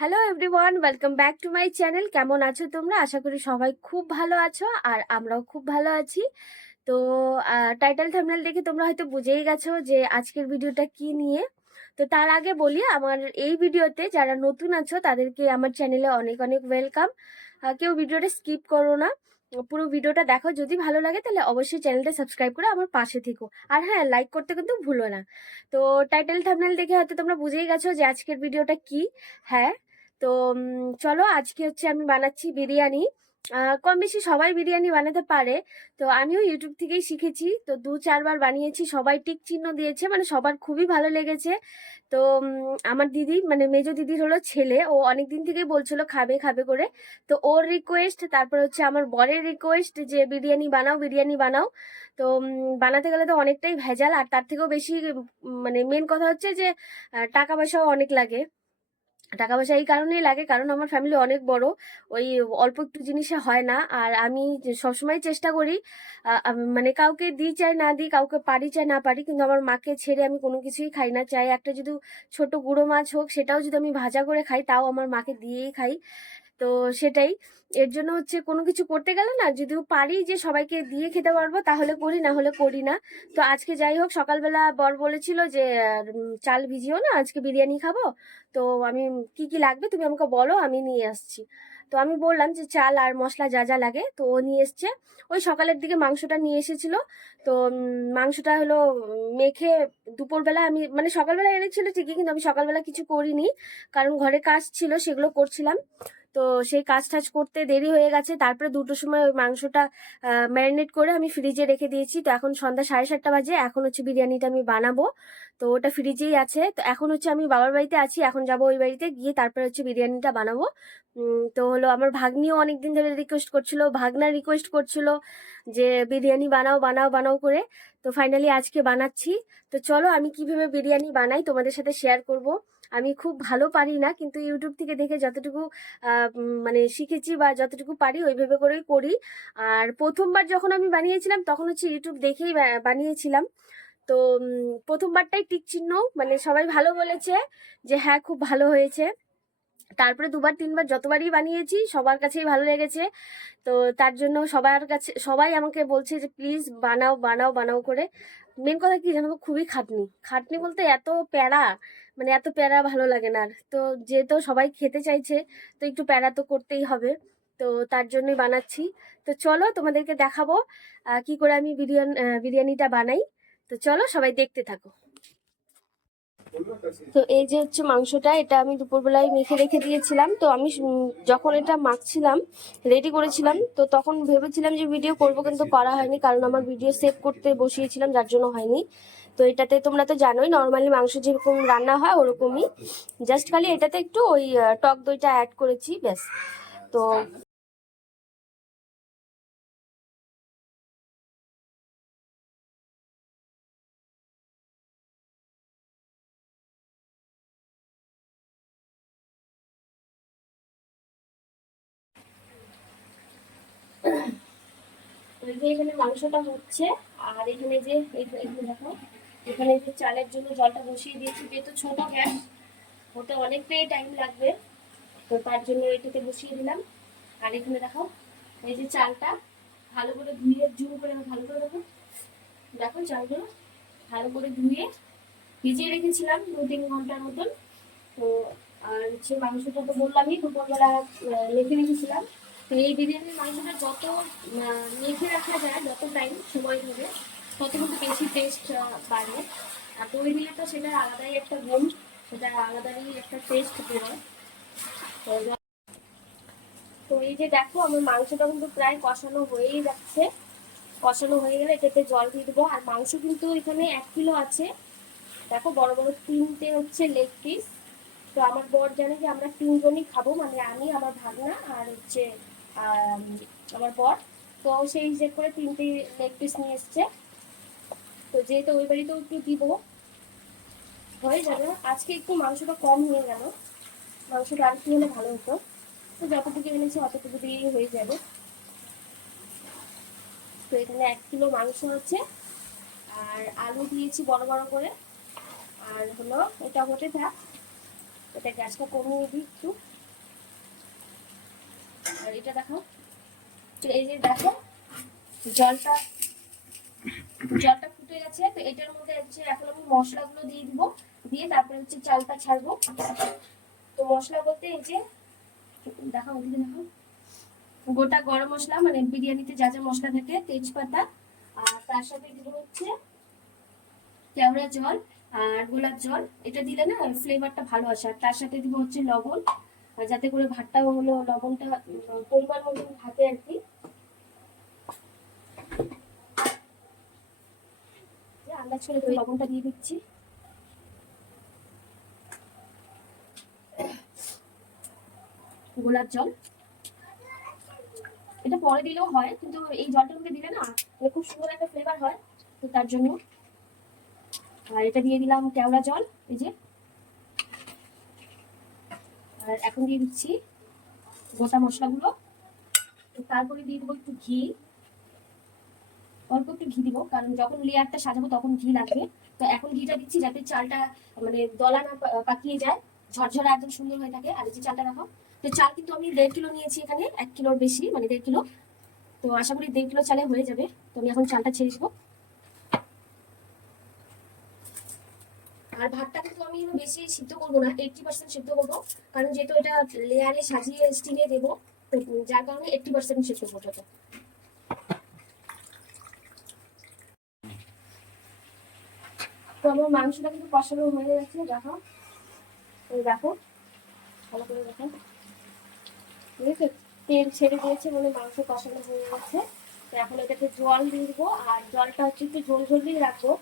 Hello everyone, welcome back to my channel. কেমন আছো তোমরা? আশা করি সবাই খুব ভালো আছো আর আমরাও খুব ভালো আছি। তো টাইটেল থাম্বনেল দেখে তোমরা হয়তো বুঝেই গেছো যে আজকের ভিডিওটা কি নিয়ে। তো তার আগে বলি, আমার এই ভিডিওতে যারা নতুন আছো তাদেরকে আমার চ্যানেলে অনেক অনেক ওয়েলকাম। কেউ ভিডিওটা স্কিপ করো না, পুরো ভিডিওটা দেখো। যদি ভালো লাগে তাহলে অবশ্যই চ্যানেলটা সাবস্ক্রাইব করে আমার পাশে থেকো। আর হ্যাঁ, লাইক করতে কিন্তু ভুলো না। তো টাইটেল থাম্বনেল দেখে হয়তো তোমরা বুঝেই গেছো যে আজকের ভিডিওটা কি। হ্যাঁ, তো চলো, আজকে হচ্ছে আমি বানাচ্ছি বিরিয়ানি। কম বেশি সবাই বিরিয়ানি বানাতে পারে, তো আমিও ইউটিউব থেকেই শিখেছি। তো 2-4 বার বানিয়েছি, সবাই টিক চিহ্ন দিয়েছে, মানে সবার খুবই ভালো লেগেছে। তো আমার দিদি, মানে মেজো দিদির হলো ছেলে, ও অনেকদিন থেকেই বলছিল খাবে খাবে করে। তো ওর রিকোয়েস্ট, তারপর হচ্ছে আমার বরের রিকোয়েস্ট যে বিরিয়ানি বানাও বিরিয়ানি বানাও। তো বানাতে গেলে তো অনেকটাই ভেজাল, আর তার থেকেও বেশি মানে মেন কথা হচ্ছে যে টাকা পয়সাও অনেক লাগে। টাকা পয়সা এই কারণেই লাগে কারণ আমার ফ্যামিলি অনেক বড়, ওই অল্প একটু জিনিসে হয় না। আর আমি সবসময় চেষ্টা করি, মানে কাউকে দিই চাই না দিই, কাউকে পারি চাই না পারি, কিন্তু আমার মাকে ছেড়ে আমি কোনো কিছুই খাই না। চাই একটা যদি ছোট গুঁড়ো মাছ হোক, সেটাও যদি আমি ভাজা করে খাই, তাও আমার মাকে দিয়েই খাই। তো সেটাই, এর জন্য হচ্ছে কোনো কিছু করতে গেলে না, যদিও পারি যে সবাইকে দিয়ে খেতে পারবো তাহলে করি, না হলে করি না। তো আজকে যাই হোক, সকালবেলা বর বলেছিল যে চাল ভিজিও না, আজকে বিরিয়ানি খাবো। তো আমি কি কি লাগবে তুমি আমাকে বলো, আমি নিয়ে আসছি। তো আমি বললাম যে চাল আর মশলা যা যা লাগে, তো ও নিয়ে এসছে। ওই সকালের দিকে মাংসটা নিয়ে এসেছিল। তো মাংসটা হলো মেখে দুপুরবেলা আমি, মানে সকালবেলা এনেছিল ঠিকই, কিন্তু আমি সকালবেলা কিছু করিনি কারণ ঘরে কাজ ছিল, সেগুলো করছিলাম। তো সেই কাজ টাজ করতে দেরি হয়ে গেছে, তারপরে 2টোর সময় ওই মাংসটা ম্যারিনেট করে আমি ফ্রিজে রেখে দিয়েছি। তো এখন সন্ধ্যা 7:30 বাজে, এখন হচ্ছে বিরিয়ানিটা আমি বানাবো। তো ওটা ফ্রিজেই আছে। তো এখন হচ্ছে আমি বাবার বাড়িতে আছি, এখন যাব ওই বাড়িতে গিয়ে তারপরে হচ্ছে বিরিয়ানিটা বানাবো। তো হলো আমার ভাগ্নিও অনেকদিন ধরে রিকোয়েস্ট করছিল, ভাগনা রিকোয়েস্ট করছিল যে বিরিয়ানি বানাও বানাও বানাও করে। তো ফাইনালি আজকে বানাচ্ছি। তো চলো, আমি কিভাবে বিরিয়ানি বানাই তোমাদের সাথে শেয়ার করব। আমি খুব ভালো পারি না, কিন্তু ইউটিউব থেকে দেখে যতটুকু মানে শিখেছি বা যতটুকু পারি ওইভাবে করেই করি। আর প্রথমবার যখন আমি বানিয়েছিলাম তখন হচ্ছে ইউটিউব দেখেই বানিয়েছিলাম। তো প্রথমবারটাই টিক চিহ্ন, মানে সবাই ভালো বলেছে যে হ্যাঁ খুব ভালো হয়েছে। তারপরে 2-3 বার যতবারই বানিয়েছি সবার কাছেই ভালো লেগেছে। তো তার জন্য সবার কাছে সবাই আমাকে বলছে যে প্লিজ বানাও বানাও বানাও করে। মেন কথা কি জানো তো, খুবই খাটনি। খাটনি বলতে এত প্যারা, মানে এত প্যারা ভালো লাগে না আর। তো যেহেতু সবাই খেতে চাইছে, তো একটু প্যারা তো করতেই হবে। তো তার জন্যই বানাচ্ছি। তো চলো তোমাদেরকে দেখাবো কি করে আমি বিরিয়ানিটা বানাই। তো চলো সবাই দেখতে থাকো। তো এই যে হচ্ছে মাংসটা, এটা আমি দুপুরবেলায় মেখে রেখে দিয়েছিলাম। তো আমি যখন এটা মাখছিলাম, রেডি করেছিলাম, তো তখন ভেবেছিলাম যে ভিডিও করব, কিন্তু করা হয়নি কারণ আমার ভিডিও সেভ করতে বসিয়েছিলাম, যার জন্য হয়নি। তো এটাতে তোমরা তো জানোই নর্মালি মাংস যেরকম রান্না হয় ওরকমই, জাস্ট খালি এটাতে একটু ওই টক দইটা অ্যাড করেছি, ব্যাস। তো এখানে মাংসটা হচ্ছে, আর এখানে যে এখানে দেখো, এখানে যে চালের জন্য জলটা বসিয়ে দিয়েছি, যেহেতু ছোট গ্যাস, ওতে অনেকটাই টাইম লাগবে। তো তার জন্য এটাতে বসিয়ে দিলাম। আর এখানে দেখো, এই যে চালটা ভালো করে ধুয়ে, জুম করে ভালো করে দেখো, দেখো চালগুলো ভালো করে ধুয়ে ভিজিয়ে রেখেছিলাম 2-3 ঘন্টার মতন। তো আর হচ্ছে মাংসটা তো বললামই দুপুরবেলা মেখে রেখেছিলাম। তো এই বিরিয়ানির মাংসটা যত মেখে রাখা যায়, যত টাইম সময় ধরে, তত কিন্তু বেশি টেস্ট বাড়ে। আর দই দিলে তো সেটার আলাদাই একটা গুণ, সেটা আলাদাই একটা টেস্ট বেরোয়। তো তো এই যে দেখো, আমার মাংসটা কিন্তু প্রায় কষানো হয়েই যাচ্ছে। কষানো হয়ে গেলে এটাতে জল দিয়ে দেবো। আর মাংস কিন্তু এখানে 1 কিলো আছে। দেখো, বড় বড় 3টে হচ্ছে লেগ পিস। তো আমার বর জানে যে আমরা 3জনই খাবো, মানে আমি, আমার ভাগনা আর হচ্ছে আমার বর। তো সেই হিসেব করে 3টে লেগ পিস নিয়ে এসছে। তো যেহেতু ওই বাড়িতেও একটু দিব, হয়ে যাবে। আজকে একটু মাংসটা কম হয়ে গেল, মাংসটা আর একটু হলে ভালো হতো। তো যতটুকু এনেছি অতটুকু দিয়েই হয়ে যাবে। তো এখানে 1 কিলো মাংস হচ্ছে, আর আলু দিয়েছি বড় বড় করে। আর হলো এটা হতে থাক, এটা গ্যাসটা কমিয়ে দিই একটু। আর এটা দেখো, তো এই যে দেখো জলটা ফুটে গেছে। তো এটার মধ্যে হচ্ছে এখন আমি মশলাগুলো দিয়ে দিব, দিয়ে তারপরে হচ্ছে চালটা ছাড়বো। তো মশলা বলতে এই যে দেখো, ওদিকে দেখো, গোটা গরম মশলা মানে বিরিয়ানিতে যা যা মশলা থাকে, তেজপাতা, আর তার সাথে দিব হচ্ছে কেওড়া জল আর গোলাপ জল। এটা দিলে না ফ্লেভারটা ভালো আসে। আর তার সাথে দিব হচ্ছে লবণ, যাতে করে ভাতটা হলো লবণটা পরিমাণ মতো থাকে আর কি। আন্দাজ করে লবণটা দিয়ে দিচ্ছি। গোলাপ জল এটা পরে দিলেও হয়, কিন্তু এই জলটার মধ্যে দিলে না খুব সুন্দর একটা ফ্লেভার হয়, তো তার জন্য। আর এটা দিয়ে দিলাম কেওড়া জল, এই যে। আর এখন দিয়ে দিচ্ছি গোটা মশলাগুলো। তারপরে দিয়ে দেবো একটু ঘি, অল্প একটু ঘি দিব, কারণ যখন লেয়ারটা সাজাবো তখন ঘি লাগবে। তো এখন ঘিটা দিচ্ছি যাতে চালটা মানে দলা না পাকিয়ে যায়, ঝরঝরা একদম সুন্দর হয়ে থাকে। আর এই যে চালটা দেখো, তো চাল কিন্তু আমি 1.5 কিলো নিয়েছি এখানে, 1 কিলোর বেশি মানে 1.5 কিলো। তো আশা করি 1.5 কিলো চালে হয়ে যাবে। তো আমি এখন চালটা ছেড়ে দেবো। আর ভাতটা কিন্তু আমি বেশি সিদ্ধ করবো না, 80% সিদ্ধ করবো, কারণ যেহেতু এটা লেয়ারে সাজিয়ে স্টিমে দেবো, তো যার কারণে 80% সিদ্ধ করবো। তো আমার মাংসটা কিন্তু কষানো হয়ে গেছে, দেখো, দেখো ভালো করে দেখো, ঠিক আছে। তেল ছেড়ে দিয়েছে বলে মাংস কষানো হয়ে গেছে। তো এখন এটাতে জল দিয়ে দেবো, আর জলটা হচ্ছে একটু ঝোল ঝোল দিয়ে রাখবো,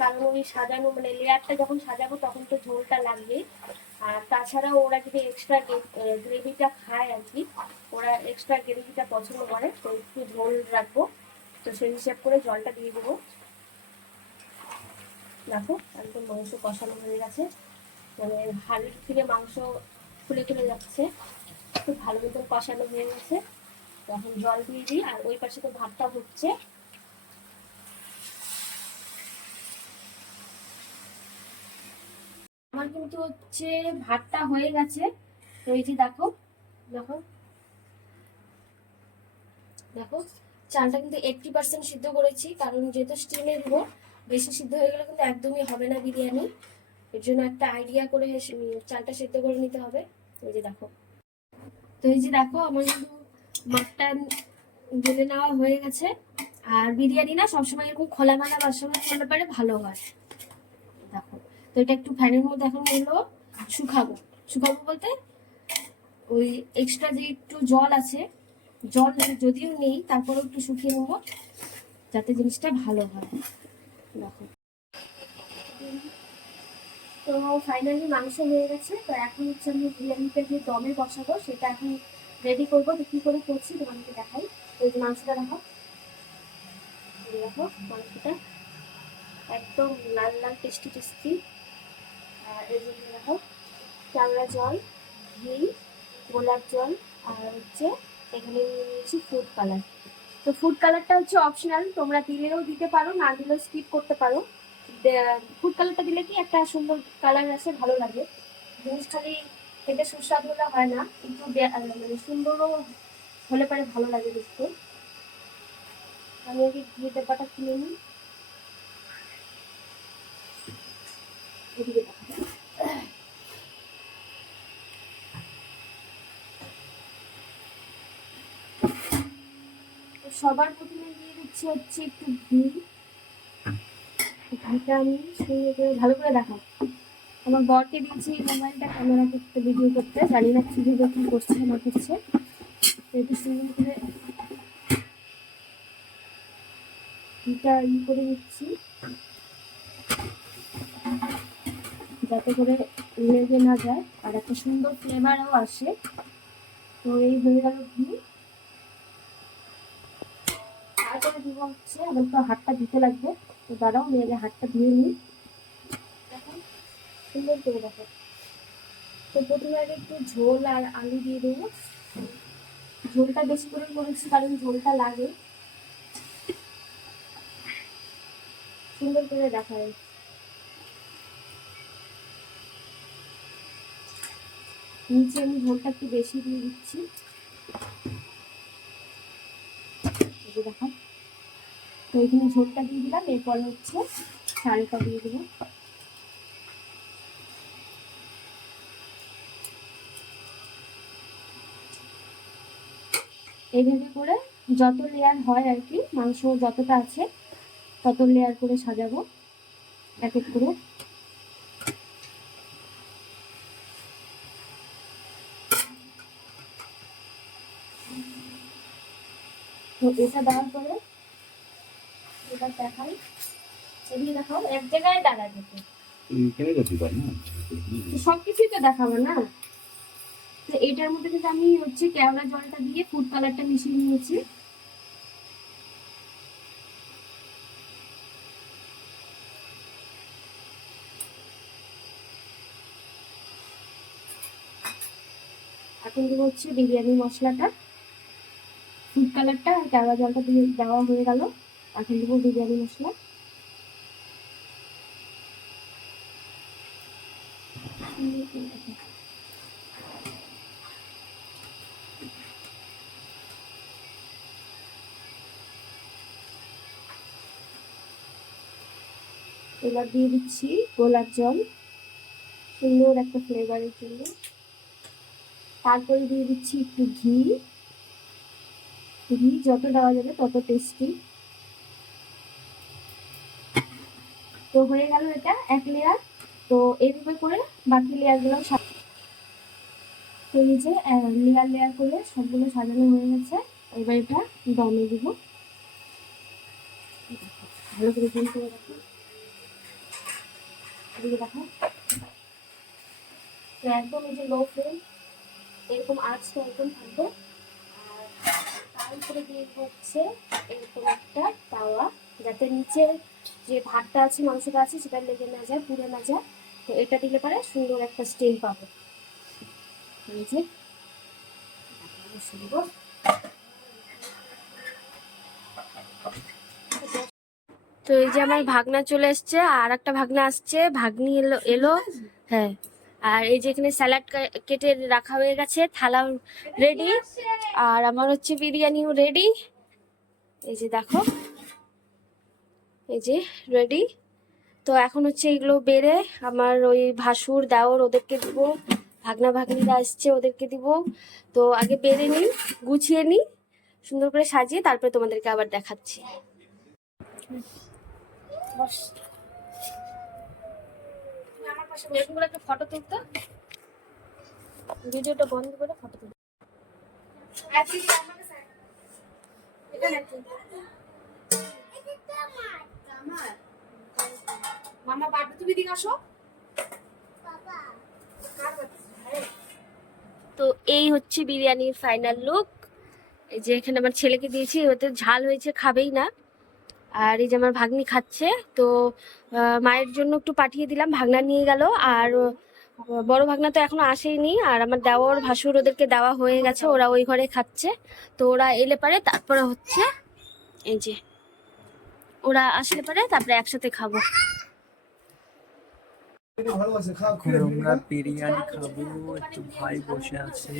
কারণ ওই সাজানো মানে লেয়ারটা যখন সাজাবো তখন তো ঝোলটা লাগবে। আর তাছাড়াও ওরা যদি এক্সট্রা গ্রেভিটা খায় আর কি, ওরা এক্সট্রা গ্রেভিটা পছন্দ করে, তো একটু ঝোল রাখবো। তো সেই হিসাব করে জলটা দিয়ে দেবো। দেখো একদম মাংস কষানো হয়ে গেছে, মানে হাড়ির থেকে মাংস খুলে খুলে যাচ্ছে, খুব ভালো মতো কষানো হয়ে গেছে। তখন জল দিয়ে দিই, আর ওই পাশে তো ভাতটা হচ্ছে। আমার কিন্তু হচ্ছে ভাতটা হয়ে গেছে। তো এই যে দেখো, দেখো দেখো চালটা কিন্তু 80% সিদ্ধ করেছি, কারণ যেহেতু স্টিমে দিব, বেশি সিদ্ধ হয়ে গেলে কিন্তু একদমই হবে না বিরিয়ানি। এর জন্য একটা আইডিয়া করে চালটা সিদ্ধ করে নিতে হবে। এই যে দেখো, তো এই যে দেখো আমার কিন্তু মাটন ঢেলে নেওয়া হয়ে গেছে। আর বিরিয়ানি না সবসময় এরকম খোলামেলা বাসনে করলে পারে ভালো হয়। দেখো, তো এটা একটু ফ্যানের মধ্যে এখন হলো শুকাবো। শুকাবো বলতে ওই এক্সট্রা যে একটু জল আছে, জল যদিও নেই তারপরেও একটু শুকিয়ে নেবো, যাতে জিনিসটা ভালো হয়। দেখো, তো ফাইনালি মাংস হয়ে গেছে। তো এখন হচ্ছে আমি বিরিয়ানিটা যে দমে বসাবো সেটা এখন রেডি করবো। তো কি করে করছি তোমাদেরকে দেখাই। এই যে মাংসটা দেখো, দেখো মাংসটা একদম লাল লাল টেস্টি টেস্টি। আর এই যে দেখো কেওড়া জল, ঘি, গোলাপ জল, আর হচ্ছে এখানে নিয়ে নিয়েছি ফুড কালার। তো ফুড কালারটা হচ্ছে অপশনাল, তোমরা দিলেও দিতে পারো, না দিলেও স্কিপ করতে পারো। ফুড কালারটা দিলে কি একটা সুন্দর কালার আসে, ভালো লাগে জিনিস। খালি খেতে সুস্বাদু হলে হয় না, একটু মানে সুন্দরও হলে পারে ভালো লাগে দেখতে। আমি আগে ঘি ডব্বাটা কিনে নিই, এদিকে দেখো। সবার প্রথমে দিয়ে দিচ্ছি হচ্ছে একটু ঘি। ঘিটা আমি সুন্দর করে ভালো করে দেখাও। আমার বরকে দিয়েছি মোবাইলটা ক্যামেরা করতে, ভিডিও করতে, জানি না কীভাবে কী করছে না করছে। একটু সুন্দর করে ঘিটা করে নিচ্ছি, যাতে করে লেগে না যায় আর একটা সুন্দর ফ্লেভারও আসে। তো এই হয়ে গেল ঘি। তারপরে দিব হচ্ছে, আবার তো হাতটা দিতে লাগবে, তো দাঁড়াও আমি আগে হাতটা ধুয়ে নিই। দেখো সুন্দর করে দেখো। তো প্রথমে আগে একটু ঝোল আর আলু দিয়ে দেবো। ঝোলটা বেশি করে করেছি কারণ ঝোলটা লাগে। সুন্দর করে দেখায়, নিচে আমি ঝোলটা একটু বেশি দিয়ে দিচ্ছি। যে দেখো। তো এখানে ঝোলটা দিয়ে দিলাম, এরপর হচ্ছে চালটা দিয়ে দিলাম। এইভাবে করে যত লেয়ার হয় আর কি, মাংস যতটা আছে তত লেয়ার করে সাজাবো এক এক করে। তো এটা দেওয়ার পরে এবার দেখাই, এদিকে দেখাও, এক জায়গায় দাঁড়া যেতে সবকিছুই তো দেখাবো না। তো এটার মধ্যে কিন্তু আমি হচ্ছে কেওড়া জলটা দিয়ে ফুড কালারটা মিশিয়ে নিয়েছি। এখন দেবো হচ্ছে বিরিয়ানি মশলাটা, ফুড কালারটা আর কেওড়া জলটা দিয়ে দেওয়া হয়ে গেল। এখন দেবো বিরিয়ানি মশলা। এবার দিয়ে দিচ্ছি গোলাপ জল, সুন্দর একটা ফ্লেভারের জন্য। তারপরে দিয়ে দিচ্ছি একটু ঘি, ঘি যত দেওয়া যাবে তত টেস্টি। তো হয়ে গেল এটা এক লেয়ার। তো এইভাবে করে বাকি লেয়ারগুলো তো এই যে লেয়ার লেয়ার করে সবগুলো সাজানো হয়ে গেছে। এবার এটা দমে দিব, ভালো করে জল করে রাখো। এদিকে দেখো, তো একদম এই যে লো ফ্লেম, এরকম আঁচটা একদম থাকবে। আর তার উপরে দিয়ে হচ্ছে এরকম একটা তাওয়া, যাতে নিচে যে ভাতটা আছে মাংসটা আছে সেটা লেগে না যায়, পুড়ে না যায়। তো এটা দিলে পরে সুন্দর একটা স্টিম পাবে। এই যে তো এই যে আমার ভাগনা চলে এসছে, আর একটা ভাগনা আসছে, ভাগ্নি এলো এলো। হ্যাঁ, আর এই যে এখানে স্যালাড কেটে রাখা হয়ে গেছে, থালাও রেডি, আর আমার হচ্ছে বিরিয়ানিও রেডি। এই যে দেখো, এই যে রেডি। তো এখন হচ্ছে এগুলো বেড়ে আমার ওই ভাসুর দেওর ওদেরকে দিব, ভাগনা ভাগ্নিরা আসছে ওদেরকে দিব। তো আগে বেড়ে নিই, গুছিয়ে নিই, সুন্দর করে সাজিয়ে তারপরে তোমাদেরকে আবার দেখাচ্ছি। আমার পাশে এরকম করে একটা ফটো তুলতো, ভিডিওটা বন্ধ করে ফটো তুলতো। মামা বাড়ি, তুমি দিকে আসো। তো এই হচ্ছে বিরিয়ানির ফাইনাল লুক। এই যে এখানে আমার ছেলেকে দিয়েছি, ওতে ঝাল হয়েছে, খাবেই না। আর এই যে আমার ভাগ্নি খাচ্ছে। তো মায়ের জন্য একটু পাঠিয়ে দিলাম, ভাগনা নিয়ে গেল। আর বড় ভাগনা তো এখনো আসেইনি, আর আমার দেওর ভাসুর ওদেরকে দেওয়া হয়ে গেছে, ওরা ওই ঘরে খাচ্ছে। তো ওরা এলে পারে তারপরে হচ্ছে এই যে ওরা আসলে পারে তারপরে একসাথে খাবো। আমরা বিরিয়ানি খাবো, একটু ভাই বসে আছে।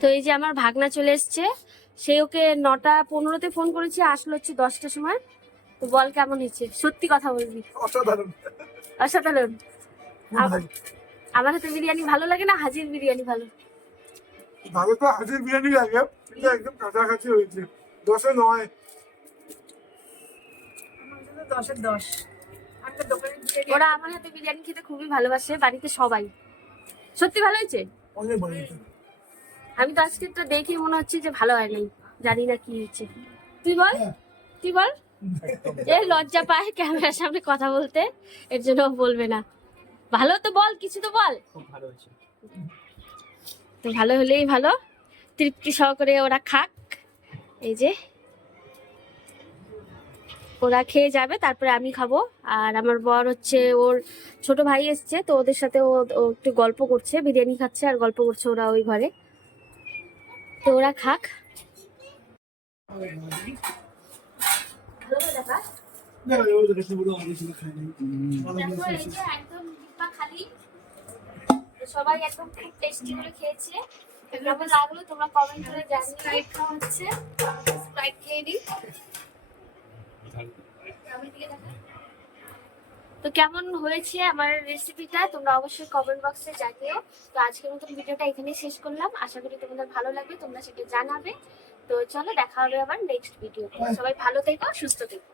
তো এই যে আমার ভাগনা চলে এসছে, সে ওকে 9:15-তে ফোন করেছি, আসলো হচ্ছে 10টার সময়। তো বল কেমন হয়েছে, সত্যি কথা বলবি। অসাধারণ অসাধারণ। আমার হাতে বিরিয়ানি ভালো লাগে না হাজির বিরিয়ানি ভালো? ভালো তো হাজির বিরিয়ানি লাগে, কিন্তু একদম কাছাকাছি হয়েছে, 10-এ 9। 10-এ 10। ওরা আমার হাতে বিরিয়ানি খেতে খুবই ভালোবাসে, বাড়িতে সবাই। সত্যি ভালো হয়েছে, অনেক ভালো হয়েছে। আমি তো আজকে তো দেখে মনে হচ্ছে যে ভালো হয় নাই, জানি না কি হয়েছে। তুই বল, তুই বল। এই লজ্জা পায় ক্যামেরার সামনে কথা বলতে, এর জন্য বলবে না। ভালো তো বল, কিছু তো বল। খুব ভালো হয়েছে। তো ভালো হলেই ভালো, তৃপ্তি সহকারে ওরা খাক। এই যে ওরা খেয়ে যাবে, তারপরে আমি খাবো। আর আমার বর হচ্ছে, ওর ছোট ভাই এসছে, তো ওদের সাথে ও একটু গল্প করছে, বিরিয়ানি খাচ্ছে আর গল্প করছে ওরা ওই ঘরে। তো ওরা খাক। ভালোভাবে দেখা। দেখো ওই দেখতে পুরো অনেক কিছু খাই নাই দেখো এই যে একদম ডিব্বা খালি। তো সবাই একদম খুব টেস্টি করে খেয়েছে। কেমন লাগলো তোমরা কমেন্ট করে জানিও। স্প্রাইট খাওয়া হচ্ছে, স্প্রাইট খেয়ে নিই। তো কেমন হয়েছে আমার রেসিপিটা তোমরা অবশ্যই কমেন্ট বক্সে জানিও। তো আজকের মতো ভিডিওটা এখানেই শেষ করলাম, আশা করি তোমাদের ভালো লাগবে, তোমরা সেটা জানাবে। তো চলো দেখা হবে আবার নেক্সট ভিডিওতে। সবাই ভালো থেকো, সুস্থ থেকো।